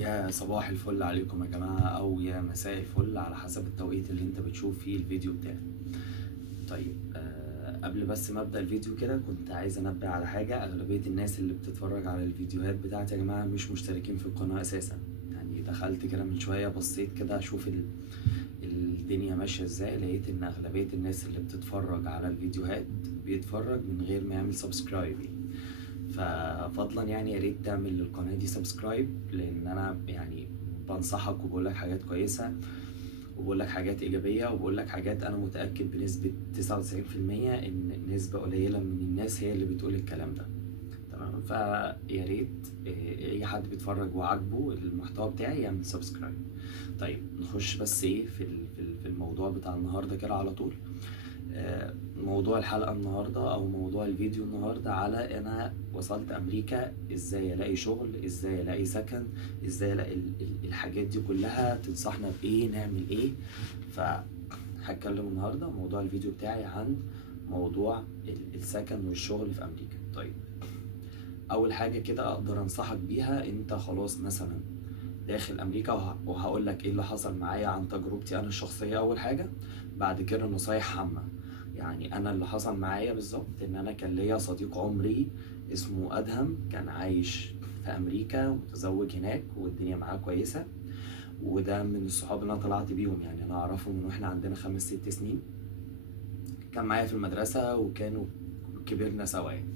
يا صباح الفل عليكم يا جماعة، أو يا مساء الفل على حسب التوقيت اللي انت بتشوف فيه الفيديو بتاعي. طيب قبل بس ما أبدأ الفيديو كده كنت عايز أنبه على حاجة. أغلبية الناس اللي بتتفرج على الفيديوهات بتاعتي يا جماعة مش مشتركين في القناة أساسا. يعني دخلت كده من شوية بصيت كده أشوف الدنيا ماشية ازاي، لقيت إن أغلبية الناس اللي بتتفرج على الفيديوهات بيتفرج من غير ما يعمل سبسكرايب. ففضلا يعني يا ريت تعمل للقناه دي سبسكرايب، لان انا يعني بنصحك وبقول لك حاجات كويسه وبقول لك حاجات ايجابيه وبقول لك حاجات انا متاكد بنسبه 99% ان نسبه قليله من الناس هي اللي بتقول الكلام ده. تمام، فيا ريت اي حد بيتفرج وعاجبه المحتوى بتاعي يعمل سبسكرايب. طيب نخش بس ايه في الموضوع بتاع النهارده كده على طول. موضوع الحلقة النهاردة أو موضوع الفيديو النهاردة على أنا وصلت أمريكا إزاي ألاقي شغل، إزاي ألاقي سكن، إزاي ألاقي الحاجات دي كلها. تنصحنا بإيه، نعمل إيه؟ فهتكلم النهاردة موضوع الفيديو بتاعي عن موضوع السكن والشغل في أمريكا. طيب أول حاجة كده أقدر أنصحك بيها، أنت خلاص مثلا داخل أمريكا، وهقول لك إيه اللي حصل معايا عن تجربتي أنا الشخصية أول حاجة، بعد كده نصايح عامة. يعني انا اللي حصل معايا بالظبط ان انا كان ليا صديق عمري اسمه ادهم، كان عايش في امريكا ومتزوج هناك والدنيا معاه كويسه، وده من الصحاب اللي انا طلعت بيهم. يعني انا اعرفه من واحنا عندنا 5 6 سنين، كان معايا في المدرسه وكانوا كبرنا سوا يعني.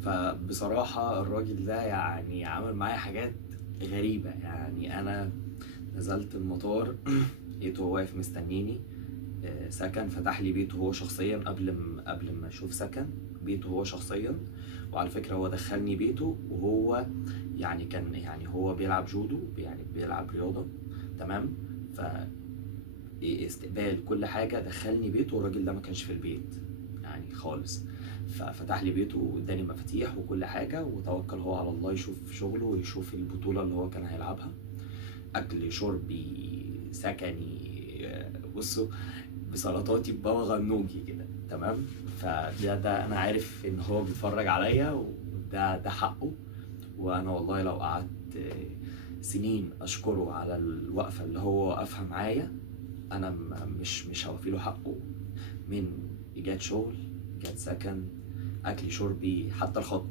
فبصراحه الراجل ده يعني عمل معايا حاجات غريبه. يعني انا نزلت المطار لقيته هو واقف مستنيني. سكن، فتح لي بيته هو شخصيا قبل ما اشوف سكن، بيته هو شخصيا. وعلى فكره هو دخلني بيته وهو يعني كان يعني هو بيلعب جودو، يعني بيلعب رياضه. تمام، ف استقبال كل حاجه دخلني بيته، والراجل ده ما كانش في البيت يعني خالص. ففتح لي بيته واداني مفاتيح وكل حاجه، وتوكل هو على الله يشوف شغله ويشوف البطوله اللي هو كان هيلعبها. اكل شربي سكني، بصوا بسلطاتي ببابا غنوجي كده. تمام، فده انا عارف ان هو بيتفرج عليا، وده حقه. وانا والله لو قعدت سنين اشكره على الوقفه اللي هو وقفها معايا، انا مش هوفي له حقه. من ايجاد شغل، ايجاد سكن، اكلي شربي، حتى الخط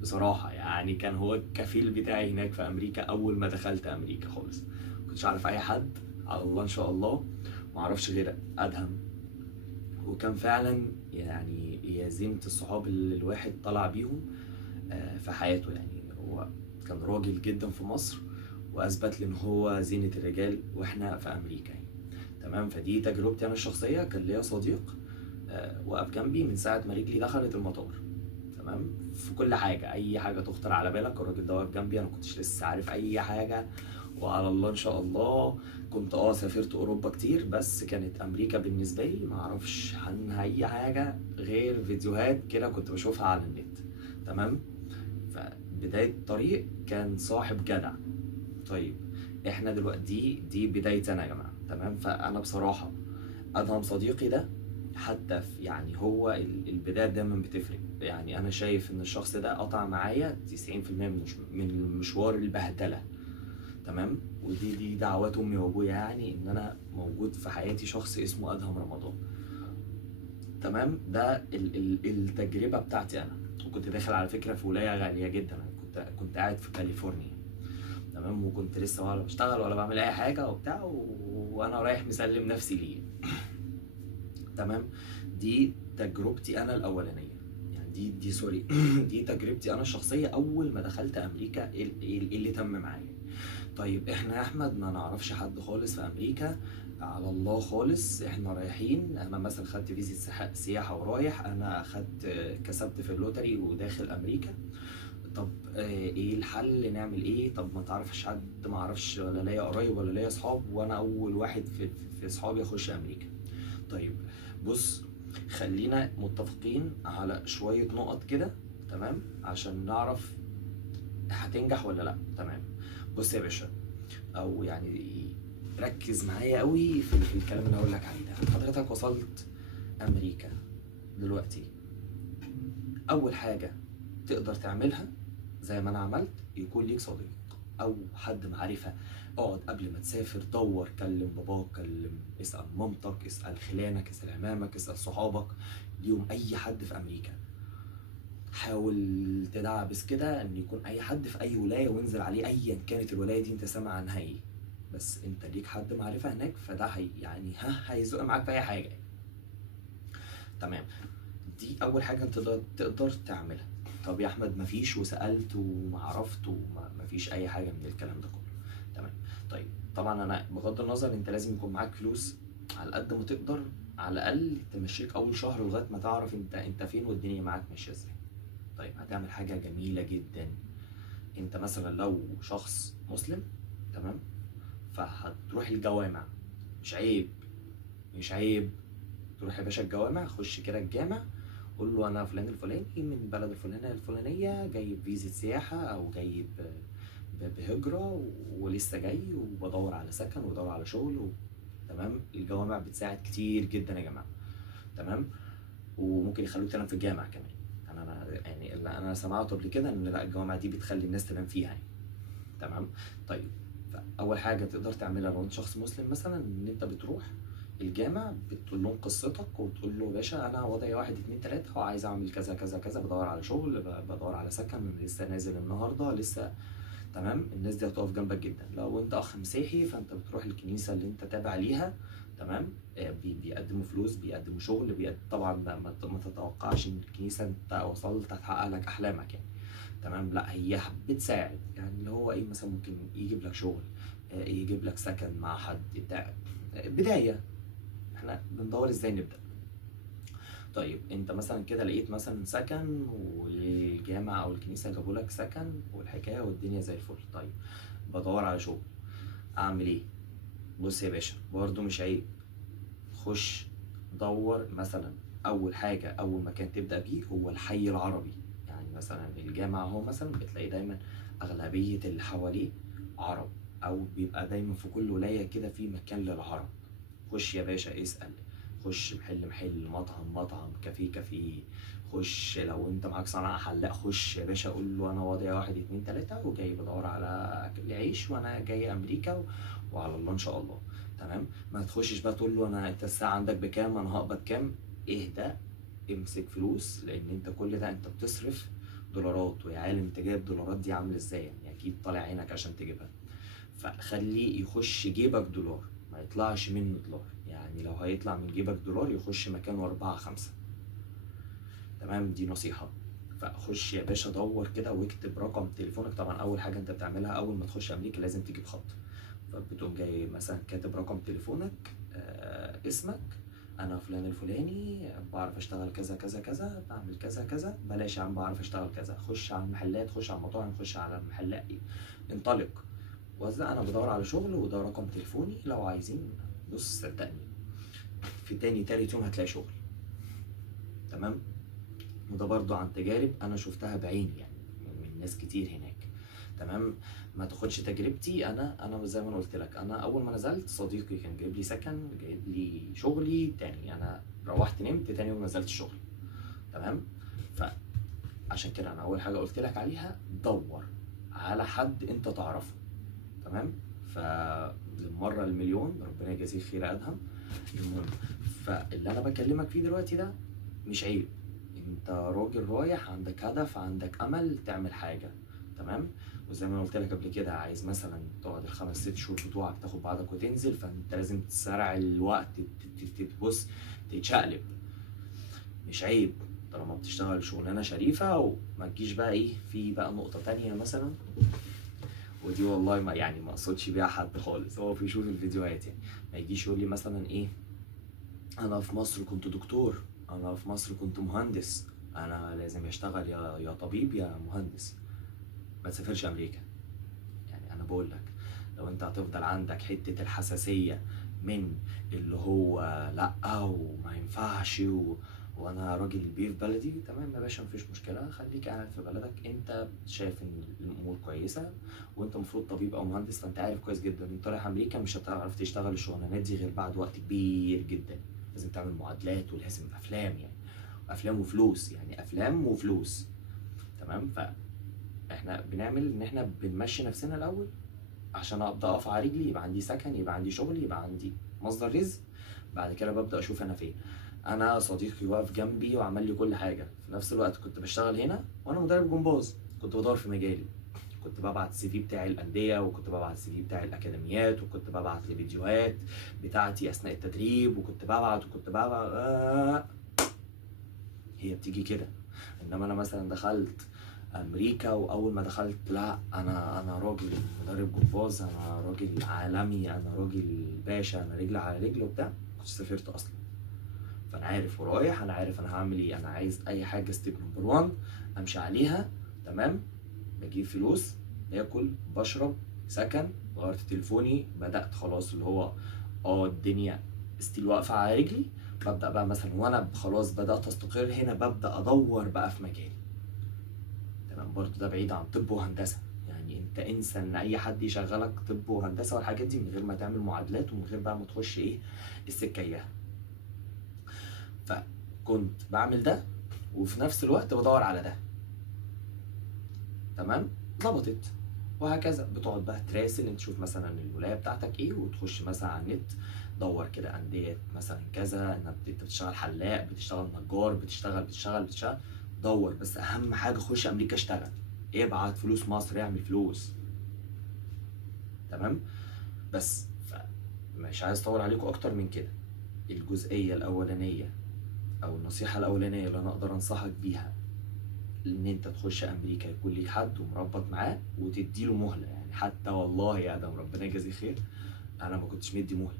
بصراحه يعني كان هو الكفيل بتاعي هناك في امريكا. اول ما دخلت امريكا خالص كنتش اعرف اي حد، على الله ان شاء الله، معرفش غير ادهم. وكان فعلا يعني هي زينة الصحاب اللي الواحد طلع بيهم في حياته. يعني هو كان راجل جدا في مصر، واثبت لي ان هو زينة الرجال واحنا في امريكا يعني. تمام، فدي تجربتي انا الشخصية. كان ليا صديق وقف جنبي من ساعة ما رجلي دخلت المطار. تمام، في كل حاجة، اي حاجة تخطر على بالك الراجل ده واقف جنبي. انا كنتش لسه عارف اي حاجة، وعلى الله ان شاء الله. كنت سافرت اوروبا كتير، بس كانت امريكا بالنسبه لي ما اعرفش عنها اي حاجه غير فيديوهات كده كنت بشوفها على النت. تمام، فبدايه الطريق كان صاحب جدع. طيب احنا دلوقتي دي بدايتي انا يا جماعه. تمام، فانا بصراحه ادهم صديقي ده، حتى في يعني هو البدايه دايما بتفرق. يعني انا شايف ان الشخص ده قطع معايا 90% من المشوار البهدله. تمام، ودي دعوات امي وابويا، يعني ان انا موجود في حياتي شخص اسمه ادهم رمضان. تمام، ده التجربه بتاعتي انا. وكنت داخل على فكره في ولايه غاليه جدا. انا كنت قاعد في كاليفورنيا. تمام، وكنت لسه ولا بشتغل ولا بعمل اي حاجه وبتاع، وانا رايح مسلم نفسي ليه. تمام، دي تجربتي انا الاولانيه. يعني دي سوري دي تجربتي انا الشخصيه اول ما دخلت امريكا. إيه اللي تم معايا؟ طيب احنا يا احمد ما نعرفش حد خالص في امريكا، على الله خالص. احنا رايحين، انا مثلا خدت فيزا سياحه ورايح، انا خدت كسبت في اللوتري وداخل امريكا. طب ايه الحل، نعمل ايه؟ طب ما تعرفش حد؟ ما اعرفش، ولا ليا قرايب ولا ليا اصحاب، وانا اول واحد في اصحابي اخش امريكا. طيب بص، خلينا متفقين على شويه نقط كده، تمام، عشان نعرف هتنجح ولا لا. تمام، بص يا باشا، او يعني ركز معايا قوي في الكلام اللي هقول لك عليه ده. حضرتك وصلت امريكا دلوقتي، اول حاجه تقدر تعملها زي ما انا عملت، يكون ليك صديق. او حد معرفه، اقعد قبل ما تسافر دور، كلم باباك، اسال مامتك، اسال خلانك، اسال عمامك، اسال صحابك، ليهم اي حد في امريكا. حاول تدعبس كده ان يكون اي حد في اي ولايه وانزل عليه ايا كانت الولايه دي انت سامع عنها ايه، بس انت ليك حد معرفه هناك، فده يعني هيزق معاك في اي حاجه. تمام، دي اول حاجه انت تقدر تعملها. طب يا احمد مفيش، وسالت ومعرفت ومفيش اي حاجه من الكلام ده كله. تمام. طيب طبعا انا بغض النظر انت لازم يكون معاك فلوس على قد ما تقدر، على الاقل تمشيك اول شهر لغايه ما تعرف انت فين والدنيا معاك ماشيه ازاي. طيب هتعمل حاجه جميله جدا. انت مثلا لو شخص مسلم، تمام، فهتروح الجوامع. مش عيب، مش عيب تروح يا باشا الجوامع. خش كده الجامع، قول له انا فلان الفلاني من بلد الفلانيه الفلانيه، جاي بفيزا سياحه او جاي بهجره ولسه جاي وبدور على سكن وبدور على شغل تمام. الجوامع بتساعد كتير جدا يا جماعه. تمام، وممكن يخلوك تنام في الجامع كمان. انا يعني اللي انا سمعته قبل كده ان لا، الجوامع دي بتخلي الناس تنام فيها يعني. تمام. طيب فاول حاجه تقدر تعملها لو انت شخص مسلم مثلا، ان انت بتروح الجامع بتقول لهم قصتك وتقول له يا باشا انا وضعي 1 2 3 وعايز اعمل كذا كذا كذا، بدور على شغل، بدور على سكن، انا لسه نازل النهارده لسه. تمام، الناس دي هتقف جنبك جدا. لو انت اخ مسيحي فانت بتروح الكنيسه اللي انت تابع ليها. تمام، بيقدموا فلوس، بيقدموا شغل، طبعا ما تتوقعش ان الكنيسه انت وصلت هتحقق لك احلامك يعني. تمام، لا هي بتساعد يعني، اللي هو ايه مثلا ممكن يجيب لك شغل، يجيب لك سكن مع حد بتاع بدايه. احنا بندور ازاي نبدا. طيب انت مثلا كده لقيت مثلا سكن، والجامعه او الكنيسه جابوا لك سكن والحكايه والدنيا زي الفل. طيب بدور على شغل، اعمل ايه؟ بص يا باشا برضو مش عيب، خش دور مثلا. اول حاجه اول مكان تبدا بيه هو الحي العربي. يعني مثلا الجامعه اهو مثلا بتلاقي دايما اغلبيه اللي حواليه عرب، او بيبقى دايما في كل ولايه كده في مكان للعرب. خش يا باشا اسال، خش محل مطعم كافيه. خش لو انت معاك صناعة حلاق، خش يا باشا قول له انا وضعي 1 2 3 وجاي بدور على اكل عيش وانا جاي امريكا وعلى الله ان شاء الله. تمام، ما تخشش بقى تقول له انت الساعة عندك بكام، انا هقبض كام. اهدى، امسك فلوس، لان انت كل ده انت بتصرف دولارات، ويا عالم انت جايب دولارات دي عامل ازاي يعني، اكيد طالع عينك عشان تجيبها. فخليه يخش جيبك دولار، ما يطلعش منه دولار. يعني لو هيطلع من جيبك دولار يخش مكانه 4 5. تمام، دي نصيحة. فخش يا باشا دور كده واكتب رقم تليفونك. طبعا أول حاجة أنت بتعملها أول ما تخش أمريكا لازم تجيب خط، فبتقوم جاي مثلا كاتب رقم تليفونك، اسمك، أنا فلان الفلاني بعرف أشتغل كذا كذا كذا، بعمل كذا كذا، بلاش يا عم بعرف أشتغل كذا. خش على المحلات، خش على المطاعم، خش على المحلات، انطلق وزع. انا بدور على شغل وده رقم تليفوني لو عايزين. بص صدقني في تاني تالت يوم هتلاقي شغل. تمام، وده برضو عن تجارب انا شفتها بعيني يعني من ناس كتير هناك. تمام، ما تاخدش تجربتي انا زي ما انا قلت لك، انا اول ما نزلت صديقي كان جايب لي سكن، جايب لي شغلي تاني، انا روحت نمت تاني يوم نزلت الشغل. تمام، فعشان كده انا اول حاجه قلت لك عليها دور على حد انت تعرفه. تمام، فللمره المليون ربنا يجازيك خير ادهم. المهم، فاللي انا بكلمك فيه دلوقتي ده مش عيب، انت راجل رايح عندك هدف، عندك امل تعمل حاجه. تمام، وزي ما أنا قلت لك قبل كده عايز مثلا تقعد ال5 6 شهور بتوعك تاخد بعضك وتنزل، فانت لازم تسرع الوقت، تبص تتشقلب. مش عيب طالما بتشتغل شغلانه شريفه، وما تجيش بقى ايه في بقى نقطه تانية مثلا، ودي والله ما يعني ما اقصدش بيها حد خالص، هو بيشوف الفيديوهات يعني. ما يجيش يقول لي مثلا ايه انا في مصر كنت دكتور، انا في مصر كنت مهندس، انا لازم اشتغل يا طبيب يا مهندس. ما تسافرش امريكا. يعني انا بقول لك لو انت هتفضل عندك حتة الحساسية من اللي هو لا وما ينفعش وانا راجل بيه في بلدي، تمام يا باشا مفيش مشكله، خليك قاعد في بلدك. انت شايف ان الامور كويسه وانت المفروض طبيب او مهندس، فانت عارف كويس جدا انت رايح امريكا مش هتعرف تشتغل الشغلانات دي غير بعد وقت كبير جدا. لازم تعمل معادلات ولازم افلام يعني، افلام وفلوس يعني، افلام وفلوس. تمام، احنا بنعمل ان احنا بنمشي نفسنا الاول عشان ابدا اقف على رجلي، يبقى عندي سكن، يبقى عندي شغل، يبقى عندي مصدر رزق. بعد كده ببدا اشوف انا فين. انا صديقي واقف جنبي وعمل لي كل حاجه، في نفس الوقت كنت بشتغل هنا وانا مدرب جمباز، كنت بدور في مجالي، كنت ببعت السي في بتاعي الانديه، وكنت ببعت السي في بتاعي الاكاديميات، وكنت ببعت الفيديوهات بتاعتي اثناء التدريب، وكنت ببعت. هي بتيجي كده. انما انا مثلا دخلت امريكا، واول ما دخلت لا انا راجل مدرب جمباز، انا راجل عالمي، انا راجل باشا، انا رجل على رجل وبتاع، كنت سافرت اصلا. فانا عارف ورايح، انا عارف انا هعمل ايه، انا عايز اي حاجه ستيب نمبر 1 امشي عليها. تمام، بجيب فلوس، باكل، بشرب، سكن، غيرت تليفوني، بدات خلاص اللي هو الدنيا ستيل واقفه على رجلي. ببدا بقى مثلا وانا خلاص بدات استقر هنا، ببدا ادور بقى في مجالي. تمام، برضه ده بعيد عن طب وهندسه، يعني انت انسى ان اي حد يشغلك طب وهندسه والحاجات دي من غير ما تعمل معادلات، ومن غير بقى ما تخش ايه السكه اياها. فكنت بعمل ده وفي نفس الوقت بدور على ده. تمام، ظبطت. وهكذا بتقعد بقى تراسل، انت تشوف مثلا الولايه بتاعتك ايه، وتخش مثلا على النت دور كده انديه مثلا كذا، انت بتشتغل حلاق، بتشتغل نجار، بتشتغل. دور، بس اهم حاجه خش امريكا اشتغل، ابعت فلوس مصر، اعمل فلوس. تمام، بس مش عايز اطول عليكم اكتر من كده. الجزئيه الاولانيه او النصيحه الاولانيه اللي انا اقدر انصحك بيها، ان انت تخش امريكا يكون ليك حد ومربط معاه وتديله مهله. يعني حتى والله يا ادم ربنا يجازيه خير، انا ما كنتش مدي مهله.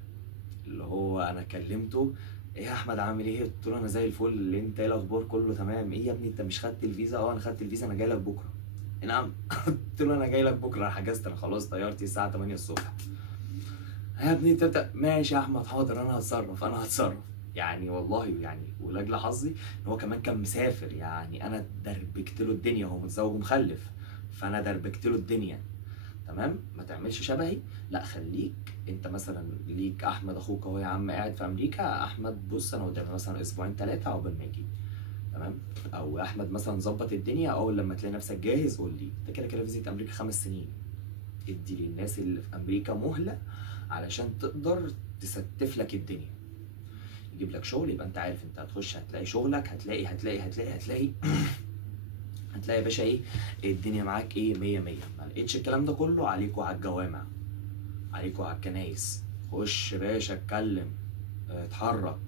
اللي هو انا كلمته، ايه يا احمد عامل ايه؟ قلت له انا زي الفل، اللي انت ايه الاخبار؟ كله تمام. ايه يا ابني انت مش خدت الفيزا؟ انا خدت الفيزا، انا جاي لك بكره. نعم. قلت له انا جاي لك بكره، انا حجزت، انا خلاص طيارتي الساعه 8 الصبح. يا ابني انت ماشي يا احمد، حاضر، انا هتصرف. يعني والله يعني ولاجل حظي ان هو كمان كان مسافر، يعني انا دربكت له الدنيا، هو متزوج ومخلف، فانا دربكت له الدنيا. تمام، ما تعملش شبهي، لا خليك انت مثلا ليك احمد اخوك اهو يا عم قاعد في امريكا. احمد بص انا قدامي مثلا اسبوعين 3 عقبال ما اجي. تمام، او احمد مثلا ظبط الدنيا، اول لما تلاقي نفسك جاهز قول لي. انت كده كده فيزيت امريكا 5 سنين، ادي للناس اللي في امريكا مهله علشان تقدر تستف لك الدنيا، يجيب لك شغل، يبقى انت عارف انت هتخش هتلاقي شغلك، هتلاقي يا باشا ايه الدنيا معاك ايه 100 100. ما لقيتش الكلام ده كله، عليكوا على الجوامع، عليكوا على الكنايس، خش يا باشا اتكلم، اتحرك.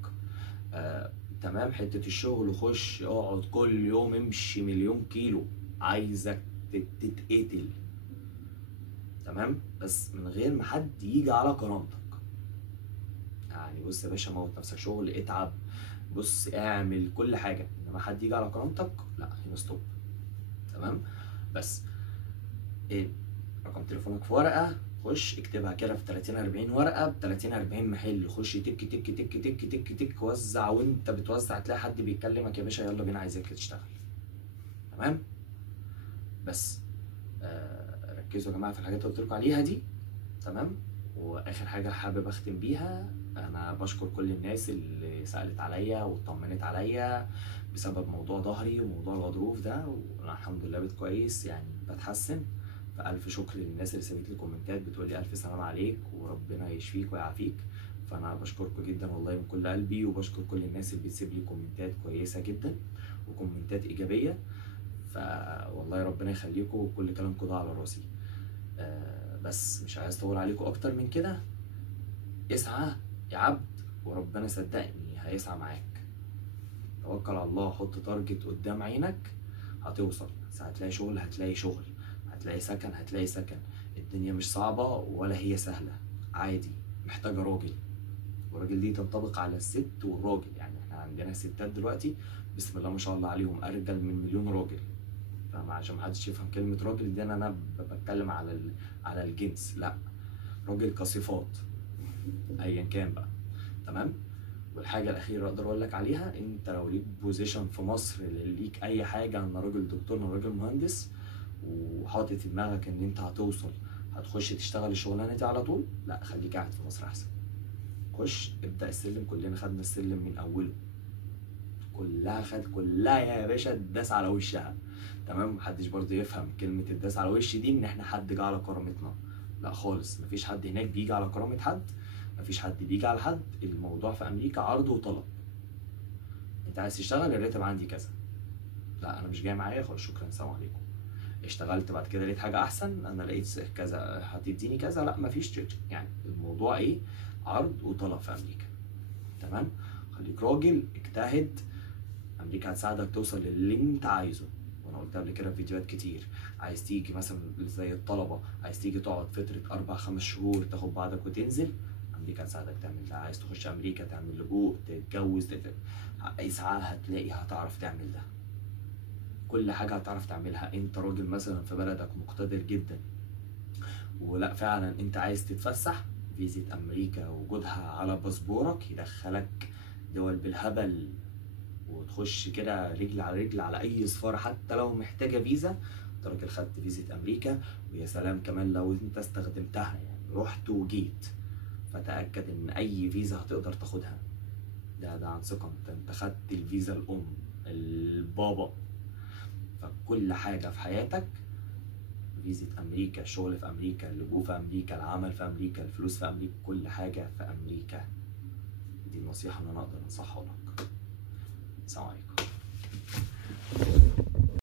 تمام، حتة الشغل وخش اقعد كل يوم امشي 1,000,000 كيلو، عايزك تتقتل. تمام، بس من غير ما حد يجي على كرامتك. يعني بص يا باشا، موت نفسك شغل، اتعب، بص اعمل كل حاجة، انما حد يجي على كرامتك لا، هنا ستوب. تمام، بس ايه، رقم تليفونك في ورقة، خش اكتبها كده في 30 40 ورقة ب 30 40 محل، خش تك تك تك تك تك تك وزع، وانت بتوزع تلاقي حد بيكلمك يا باشا يلا بينا عايزك تشتغل. تمام، بس ركزوا يا جماعة في الحاجات اللي قلت لكم عليها دي. تمام، واخر حاجة حابب اختم بيها، انا بشكر كل الناس اللي سألت عليا واطمنت عليا بسبب موضوع ظهري وموضوع الغضروف ده، وانا الحمد لله بقيت كويس يعني بتحسن. فألف شكر للناس اللي سابت لي كومنتات بتقول لي ألف سلام عليك وربنا يشفيك ويعافيك. فأنا بشكركم جدا والله من كل قلبي، وبشكر كل الناس اللي بتسيب لي كومنتات كويسة جدا وكومنتات إيجابية. فوالله ربنا يخليكم، وكل كلامكم ده على راسي. بس مش عايز أطول عليكم أكتر من كده. اسعى يا عبد، وربنا صدقني هيسعى معاك. توكل على الله، حط تارجت قدام عينك، هتوصل. هتلاقي شغل، هتلاقي شغل، هتلاقي سكن، هتلاقي سكن. الدنيا مش صعبة ولا هي سهلة، عادي، محتاجة راجل. والراجل دي تنطبق على الست والراجل، يعني احنا عندنا ستات دلوقتي بسم الله ما شاء الله عليهم أرجل من 1,000,000 راجل. عشان محدش يفهم كلمة راجل دي أنا بتكلم على الجنس، لا، راجل كصفات أيا كان بقى. تمام، والحاجة الأخيرة أقدر أقول لك عليها، أنت لو ليك بوزيشن في مصر ليك أي حاجة، أنا راجل دكتور، أنا راجل مهندس، وحاطط في دماغك إن أنت هتوصل هتخش تشتغل الشغلانة دي على طول، لا خليك قاعد في مصر أحسن. خش ابدأ السلم، كلنا خدنا السلم من أوله. كلها كلها يا باشا اتداس على وشها. تمام. محدش برضه يفهم كلمة اتداس على وش دي ان احنا حد جه على كرامتنا، لا خالص. مفيش حد هناك بيجي على كرامة حد، مفيش حد بيجي على حد. الموضوع في امريكا عرض وطلب. انت عايز تشتغل، الراتب عندي كذا، لا انا مش جاي معايا، خلاص شكرا سلام عليكم. اشتغلت بعد كده لقيت حاجه احسن، انا لقيت كذا هتديني كذا، لا مفيش يعني الموضوع ايه، عرض وطلب في امريكا. تمام. خليك راجل اجتهد، امريكا هتساعدك توصل للي انت عايزه. وانا قلت قبل كده في فيديوهات كتير، عايز تيجي مثلا زي الطلبه، عايز تيجي تقعد فتره 4 5 شهور تاخد بعضك وتنزل، امريكا هتساعدك تعمل ده. عايز تخش امريكا تعمل لجوء، تتجوز، اسعى، هتلاقي هتعرف تعمل ده. كل حاجه هتعرف تعملها. انت راجل مثلا في بلدك مقتدر جدا، ولا فعلا انت عايز تتفسح، فيزيت امريكا وجودها على باسبورك يدخلك دول بالهبل، وتخش كده رجل على رجل على اي سفاره حتى لو محتاجه فيزا. انت راجل خدت فيزا امريكا، ويا سلام كمان لو انت استخدمتها، يعني رحت وجيت، فتاكد ان اي فيزا هتقدر تاخدها. ده عن ثقه، انت خدت الفيزا الام البابا. فكل حاجه في حياتك، فيزا امريكا، الشغل في امريكا، اللجوء في امريكا، العمل في امريكا، الفلوس في امريكا، كل حاجه في امريكا. دي النصيحه اللي انا اقدر انصحها لك. السلام عليكم.